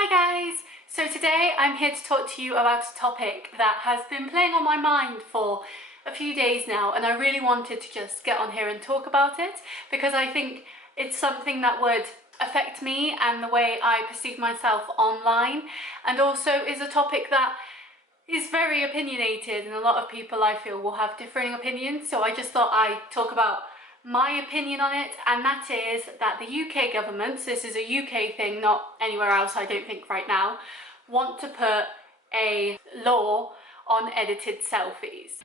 Hi guys! So today I'm here to talk to you about a topic that has been playing on my mind for a few days now, and I really wanted to just get on here and talk about it because I think it's something that would affect me and the way I perceive myself online, and also is a topic that is very opinionated and a lot of people I feel will have differing opinions, so I just thought I'd talk about my opinion on it, and that is that the UK government, so this is a UK thing, not anywhere else I don't think right now, want to put a law on edited selfies.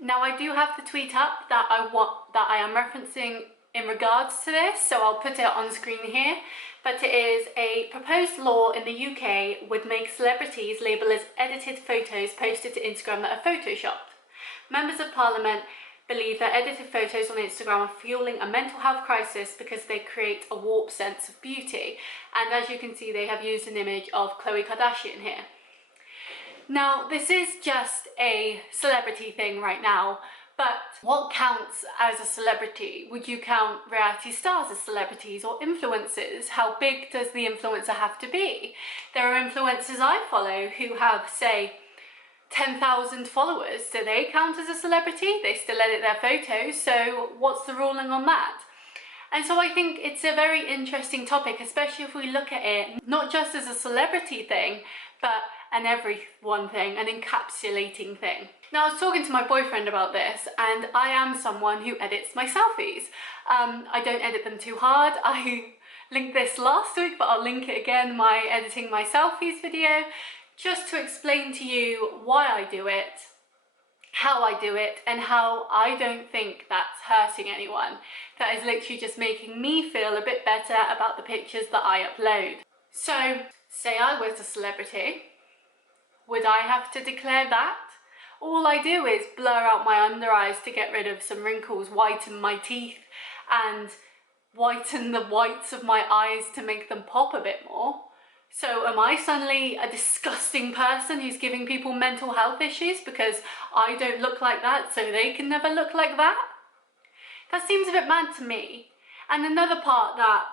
Now I do have the tweet up that I am referencing in regards to this, so I'll put it on screen here, but it is a proposed law in the UK would make celebrities label as edited photos posted to Instagram that are photoshopped. Members of Parliament believe that edited photos on Instagram are fueling a mental health crisis because they create a warped sense of beauty, and as you can see they have used an image of Khloe Kardashian here. Now, this is just a celebrity thing right now, but what counts as a celebrity? Would you count reality stars as celebrities or influencers? How big does the influencer have to be? There are influencers I follow who have, say, 10,000 followers. Do they count as a celebrity? They still edit their photos, so what's the ruling on that? And so I think it's a very interesting topic, especially if we look at it not just as a celebrity thing, but an everyone thing, an encapsulating thing. Now, I was talking to my boyfriend about this, and I am someone who edits my selfies. I don't edit them too hard. I linked this last week, but I'll link it again, my editing my selfies video, just to explain to you why I do it, how I do it, and how I don't think that's hurting anyone. That is literally just making me feel a bit better about the pictures that I upload. So, say I was a celebrity, would I have to declare that? All I do is blur out my under eyes to get rid of some wrinkles, whiten my teeth, and whiten the whites of my eyes to make them pop a bit more. So am I suddenly a disgusting person who's giving people mental health issues because I don't look like that, so they can never look like that? That seems a bit mad to me. And another part that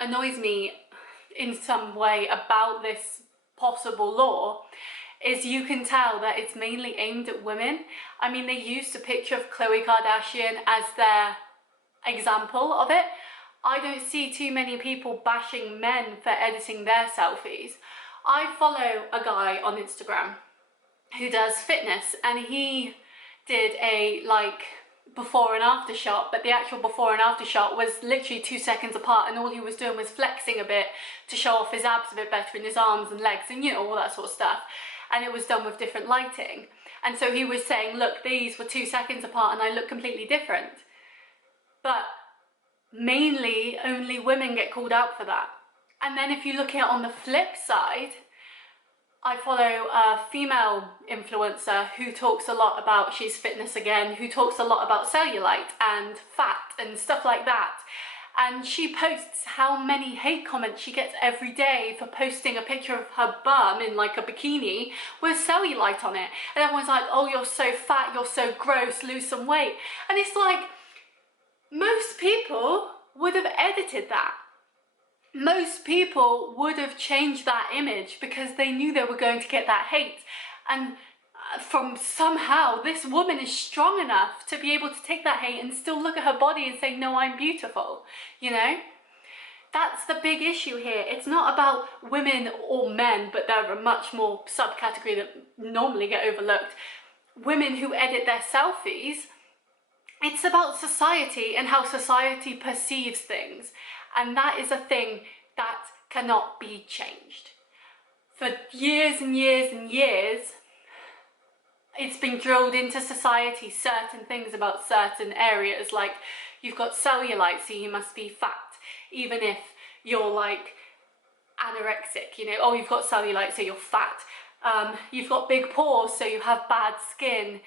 annoys me in some way about this possible law is you can tell that it's mainly aimed at women. I mean, they used a picture of Khloe Kardashian as their example of it. I don't see too many people bashing men for editing their selfies. I follow a guy on Instagram who does fitness, and he did a before and after shot, but the actual before and after shot was literally 2 seconds apart, and all he was doing was flexing a bit to show off his abs a bit better in his arms and legs and, you know, all that sort of stuff. And it was done with different lighting. And so he was saying, look, these were 2 seconds apart and I look completely different. But mainly only women get called out for that. And then if you look at it on the flip side, I follow a female influencer who talks a lot about, she's fitness again, who talks a lot about cellulite and fat and stuff like that. And she posts how many hate comments she gets every day for posting a picture of her bum in like a bikini with cellulite on it. And everyone's like, oh, you're so fat, you're so gross, lose some weight. And it's like, most people would have edited that. Most people would have changed that image because they knew they were going to get that hate. And from somehow, this woman is strong enough to be able to take that hate and still look at her body and say, no, I'm beautiful, you know? That's the big issue here. It's not about women or men, but they're a much more subcategory that normally get overlooked. Women who edit their selfies. It's about society and how society perceives things. And that is a thing that cannot be changed. For years and years and years, it's been drilled into society certain things about certain areas. Like, you've got cellulite, so you must be fat. Even if you're like anorexic, you know, oh, you've got cellulite, so you're fat. You've got big pores, so you have bad skin.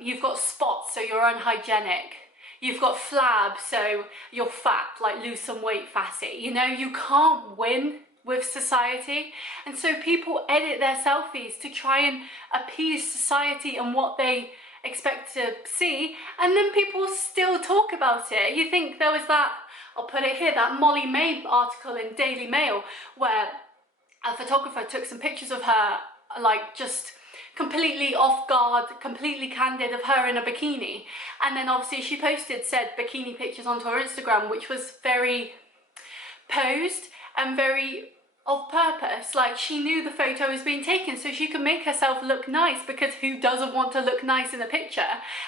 You've got spots, so you're unhygienic. You've got flab, so you're fat, like lose some weight, fatty. You know, you can't win with society. And so people edit their selfies to try and appease society and what they expect to see, and then people still talk about it. You think there was that, I'll put it here, that Molly May article in Daily Mail where a photographer took some pictures of her, like just completely off guard, completely candid, of her in a bikini, and then obviously she posted said bikini pictures onto her Instagram, which was very posed and very of purpose. Like, she knew the photo was being taken so she could make herself look nice, because who doesn't want to look nice in a picture?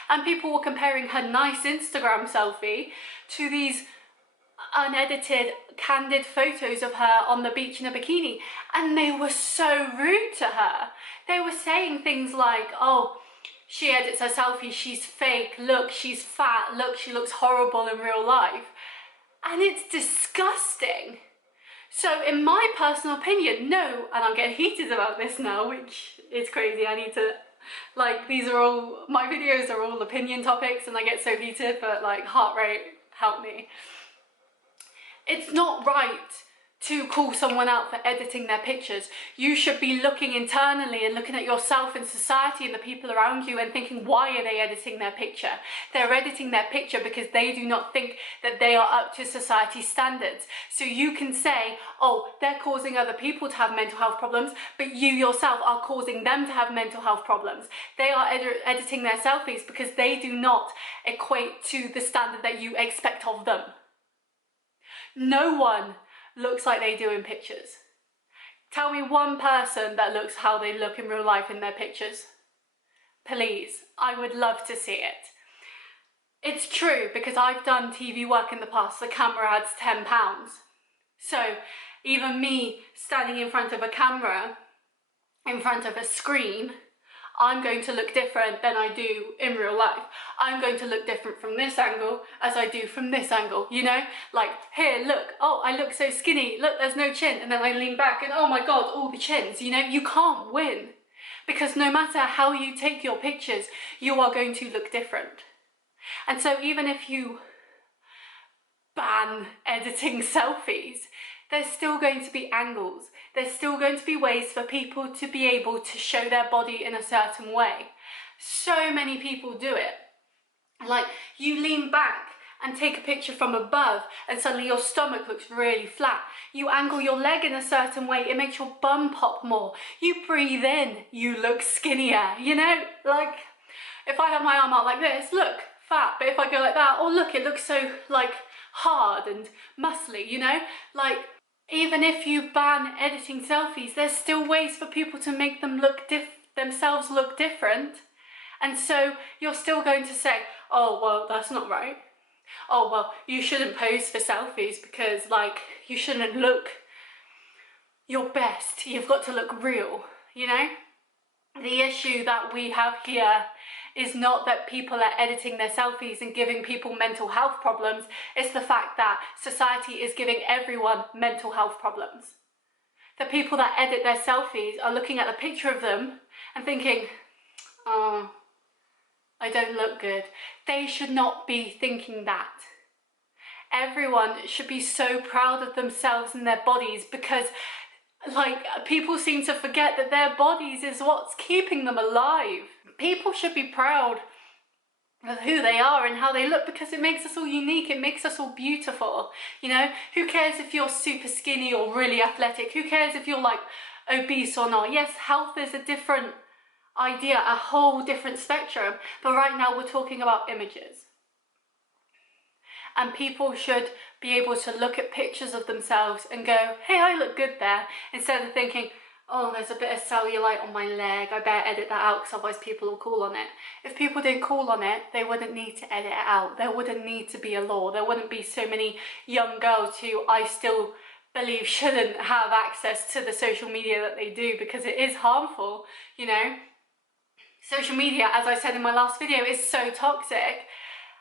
And people were comparing her nice Instagram selfie to these unedited, candid photos of her on the beach in a bikini, and they were so rude to her. They were saying things like, oh, she edits her selfies, she's fake, look, she's fat, look, she looks horrible in real life. And it's disgusting. So in my personal opinion, no, and I'm getting heated about this now, which is crazy. I need to, like, these are all, my videos are all opinion topics and I get so heated, but like, heart rate, help me. It's not right to call someone out for editing their pictures. You should be looking internally and looking at yourself and society and the people around you and thinking, why are they editing their picture? They're editing their picture because they do not think that they are up to society's standards. So you can say, oh, they're causing other people to have mental health problems, but you yourself are causing them to have mental health problems. They are editing their selfies because they do not equate to the standard that you expect of them. No one looks like they do in pictures. Tell me one person that looks how they look in real life in their pictures. Please, I would love to see it. It's true, because I've done TV work in the past, the camera adds £10. So even me standing in front of a camera, in front of a screen, I'm going to look different than I do in real life. I'm going to look different from this angle as I do from this angle, you know? Like, here, look, oh, I look so skinny, look, there's no chin, and then I lean back and oh my God, all the chins, you know? You can't win, because no matter how you take your pictures, you are going to look different. And so even if you ban editing selfies, there's still going to be angles. There's still going to be ways for people to be able to show their body in a certain way. So many people do it. Like, you lean back and take a picture from above and suddenly your stomach looks really flat. You angle your leg in a certain way, it makes your bum pop more. You breathe in, you look skinnier, you know? Like, if I have my arm out like this, look, fat. But if I go like that, oh look, it looks so, like, hard and muscly, you know? Like, even if you ban editing selfies, there's still ways for people to make them themselves look different. And so you're still going to say, oh, well, that's not right. Oh, well, you shouldn't pose for selfies because, like, you shouldn't look your best. You've got to look real, you know? The issue that we have here is not that people are editing their selfies and giving people mental health problems. It's the fact that society is giving everyone mental health problems. The people that edit their selfies are looking at the picture of them and thinking, oh, I don't look good. They should not be thinking that. Everyone should be so proud of themselves and their bodies, because like, people seem to forget that their bodies is what's keeping them alive. People should be proud of who they are and how they look, because it makes us all unique, it makes us all beautiful, you know? Who cares if you're super skinny or really athletic? Who cares if you're like obese or not? Yes, health is a different idea, a whole different spectrum, but right now we're talking about images. And people should be able to look at pictures of themselves and go, hey, I look good there, instead of thinking, oh, there's a bit of cellulite on my leg, I better edit that out because otherwise people will call on it. If people didn't call on it, they wouldn't need to edit it out. There wouldn't need to be a law. There wouldn't be so many young girls who I still believe shouldn't have access to the social media that they do, because it is harmful, you know? Social media, as I said in my last video, is so toxic.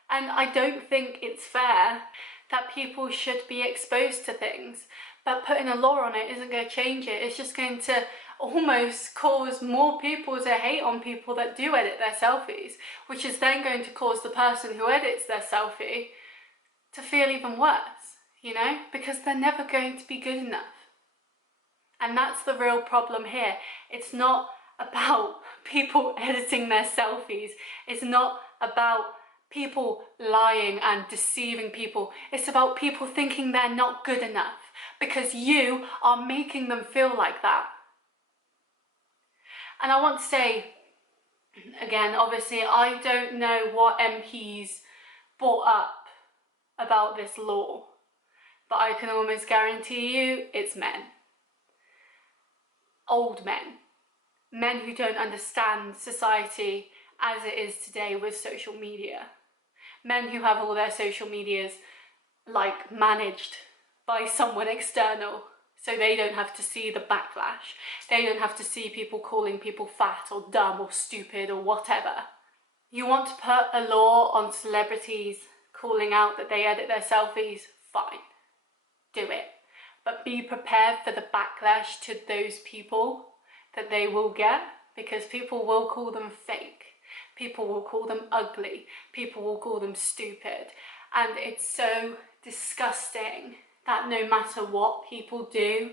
And I don't think it's fair that people should be exposed to things, but putting a law on it isn't going to change it. It's just going to almost cause more people to hate on people that do edit their selfies, which is then going to cause the person who edits their selfie to feel even worse, you know, because they're never going to be good enough. And that's the real problem here. It's not about people editing their selfies. It's not about people lying and deceiving people. It's about people thinking they're not good enough because you are making them feel like that. And I want to say, again, obviously, I don't know what MPs brought up about this law, but I can almost guarantee you it's men. Old men. Men who don't understand society as it is today with social media. Men who have all their social medias like managed by someone external, so they don't have to see the backlash. They don't have to see people calling people fat or dumb or stupid or whatever. You want to put a law on celebrities calling out that they edit their selfies? Fine, do it. But be prepared for the backlash to those people that they will get, because people will call them fake. People will call them ugly. People will call them stupid. And it's so disgusting that no matter what people do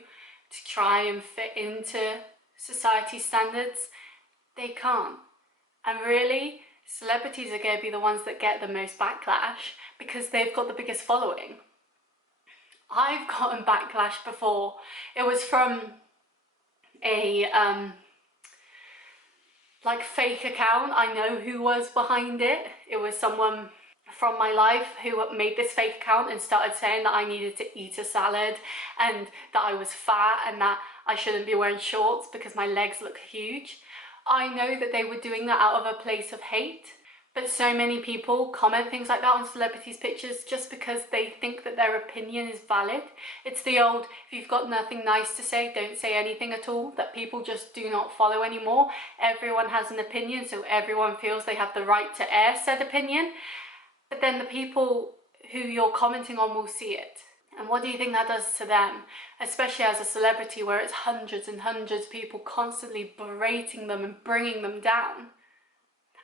to try and fit into society standards, they can't. And really, celebrities are going to be the ones that get the most backlash because they've got the biggest following. I've gotten backlash before. It was from a like fake account. I know who was behind it. It was someone from my life who made this fake account and started saying that I needed to eat a salad and that I was fat and that I shouldn't be wearing shorts because my legs look huge. I know that they were doing that out of a place of hate, but so many people comment things like that on celebrities' pictures just because they think that their opinion is valid. It's the old, if you've got nothing nice to say, don't say anything at all, that people just do not follow anymore. Everyone has an opinion, so everyone feels they have the right to air said opinion. But then the people who you're commenting on will see it. And what do you think that does to them? Especially as a celebrity where it's hundreds and hundreds of people constantly berating them and bringing them down.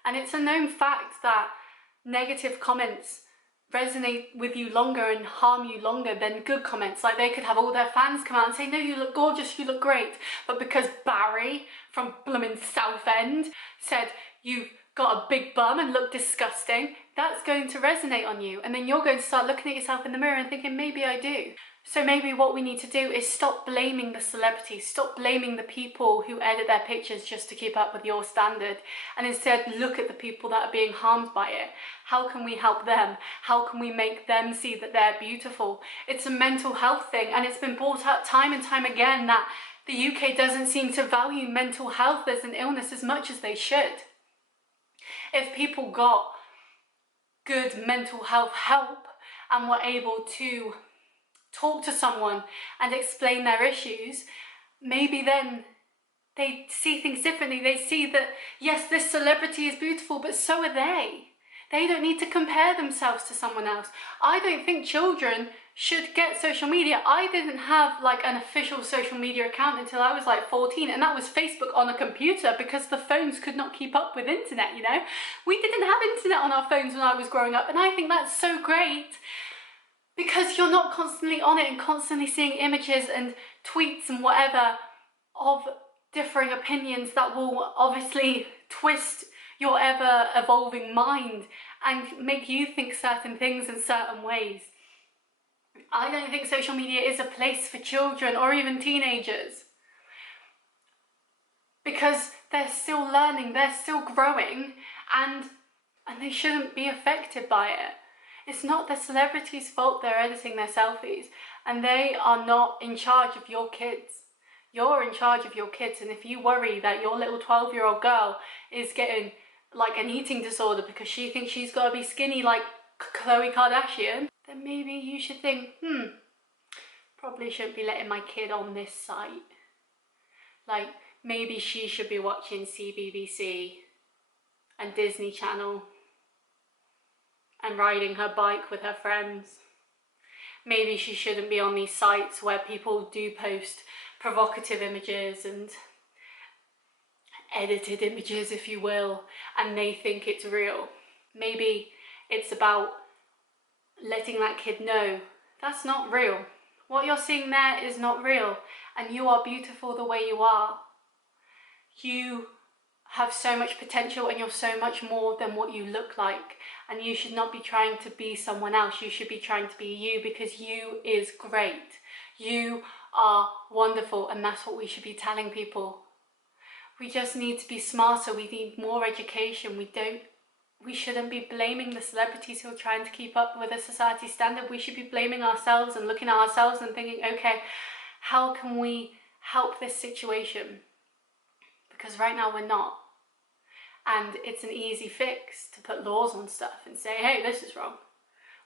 And it's a known fact that negative comments resonate with you longer and harm you longer than good comments. Like they could have all their fans come out and say, no, you look gorgeous, you look great. But because Barry from blooming Southend said you've got a big bum and look disgusting, that's going to resonate on you. And then you're going to start looking at yourself in the mirror and thinking, maybe I do. So maybe what we need to do is stop blaming the celebrities, stop blaming the people who edit their pictures just to keep up with your standard, and instead look at the people that are being harmed by it. How can we help them? How can we make them see that they're beautiful? It's a mental health thing, and it's been brought up time and time again that the UK doesn't seem to value mental health as an illness as much as they should. If people got good mental health help and were able to talk to someone and explain their issues, maybe then they see things differently. They see that, yes, this celebrity is beautiful, but so are they. They don't need to compare themselves to someone else. I don't think children should get social media. I didn't have like an official social media account until I was like 14, and that was Facebook on a computer because the phones could not keep up with internet, you know? We didn't have internet on our phones when I was growing up, and I think that's so great because you're not constantly on it and constantly seeing images and tweets and whatever of differing opinions that will obviously twist your ever-evolving mind and make you think certain things in certain ways. I don't think social media is a place for children or even teenagers because they're still learning, they're still growing, and they shouldn't be affected by it. It's not the celebrities' fault they're editing their selfies, and they are not in charge of your kids. You're in charge of your kids, and if you worry that your little 12-year-old girl is getting like an eating disorder because she thinks she's got to be skinny like Khloe Kardashian, then maybe you should think, probably shouldn't be letting my kid on this site. Like, maybe she should be watching CBBC and Disney Channel and riding her bike with her friends. Maybe she shouldn't be on these sites where people do post provocative images and edited images, if you will, and they think it's real. Maybe it's about letting that kid know that's not real. What you're seeing there is not real, and you are beautiful the way you are. You have so much potential and you're so much more than what you look like, and you should not be trying to be someone else. You should be trying to be you, because you is great. You are wonderful, and that's what we should be telling people. We just need to be smarter. We need more education. We shouldn't be blaming the celebrities who are trying to keep up with a society standard. We should be blaming ourselves and looking at ourselves and thinking, okay, how can we help this situation? Because right now we're not. And it's an easy fix to put laws on stuff and say, hey, this is wrong.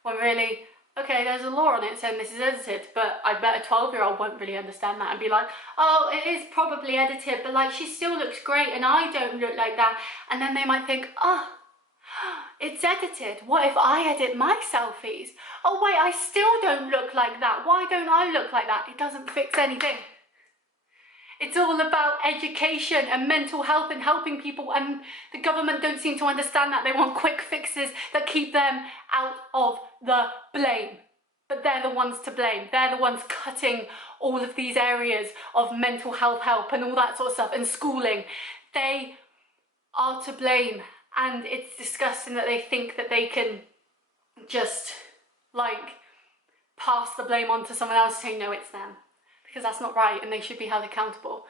When really, okay, there's a law on it saying this is edited, but I bet a 12-year-old won't really understand that and be like, oh, it is probably edited, but like she still looks great and I don't look like that. And then they might think, oh, it's edited. What if I edit my selfies? Oh wait, I still don't look like that. Why don't I look like that? It doesn't fix anything. It's all about education and mental health and helping people, and the government don't seem to understand that. They want quick fixes that keep them out of the blame. But they're the ones to blame. They're the ones cutting all of these areas of mental health help and all that sort of stuff, and schooling. They are to blame, and it's disgusting that they think that they can just like pass the blame on to someone else, saying no, it's them. Because that's not right, and they should be held accountable.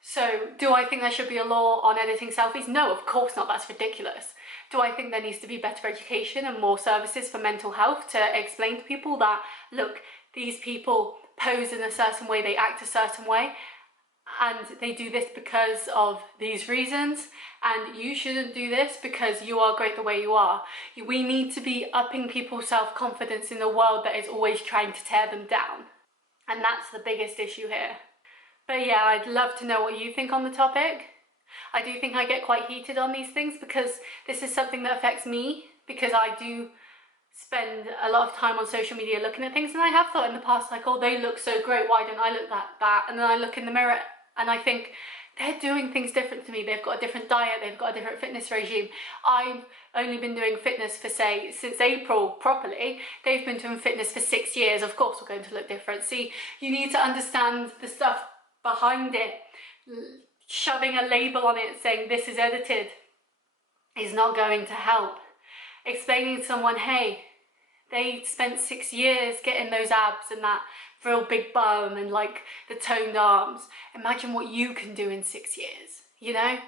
So do I think there should be a law on editing selfies? No, of course not. That's ridiculous. Do I think there needs to be better education and more services for mental health to explain to people that, look, these people pose in a certain way, they act a certain way, and they do this because of these reasons, and you shouldn't do this because you are great the way you are. We need to be upping people's self-confidence in a world that is always trying to tear them down. And that's the biggest issue here. But yeah, I'd love to know what you think on the topic. I do think I get quite heated on these things because this is something that affects me, because I do spend a lot of time on social media looking at things, and I have thought in the past, like, oh, they look so great, why don't I look like that? And then I look in the mirror and I think, they're doing things different to me. They've got a different diet, they've got a different fitness regime. I've only been doing fitness for, say, since April properly. They've been doing fitness for 6 years. Of course we're going to look different. See, you need to understand the stuff behind it. Shoving a label on it saying this is edited is not going to help. Explaining to someone, hey, they spent 6 years getting those abs and that real big bum and like the toned arms. Imagine what you can do in 6 years, you know?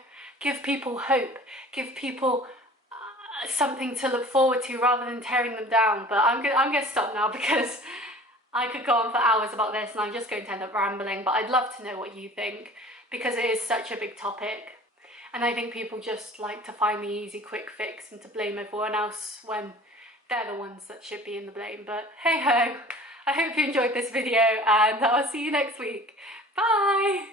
Give people hope, give people something to look forward to rather than tearing them down. But I'm gonna stop now because I could go on for hours about this and I'm just going to end up rambling. But I'd love to know what you think, because it is such a big topic. And I think people just like to find the easy quick fix and to blame everyone else when they're the ones that should be in the blame. But hey ho, I hope you enjoyed this video, and I'll see you next week. Bye!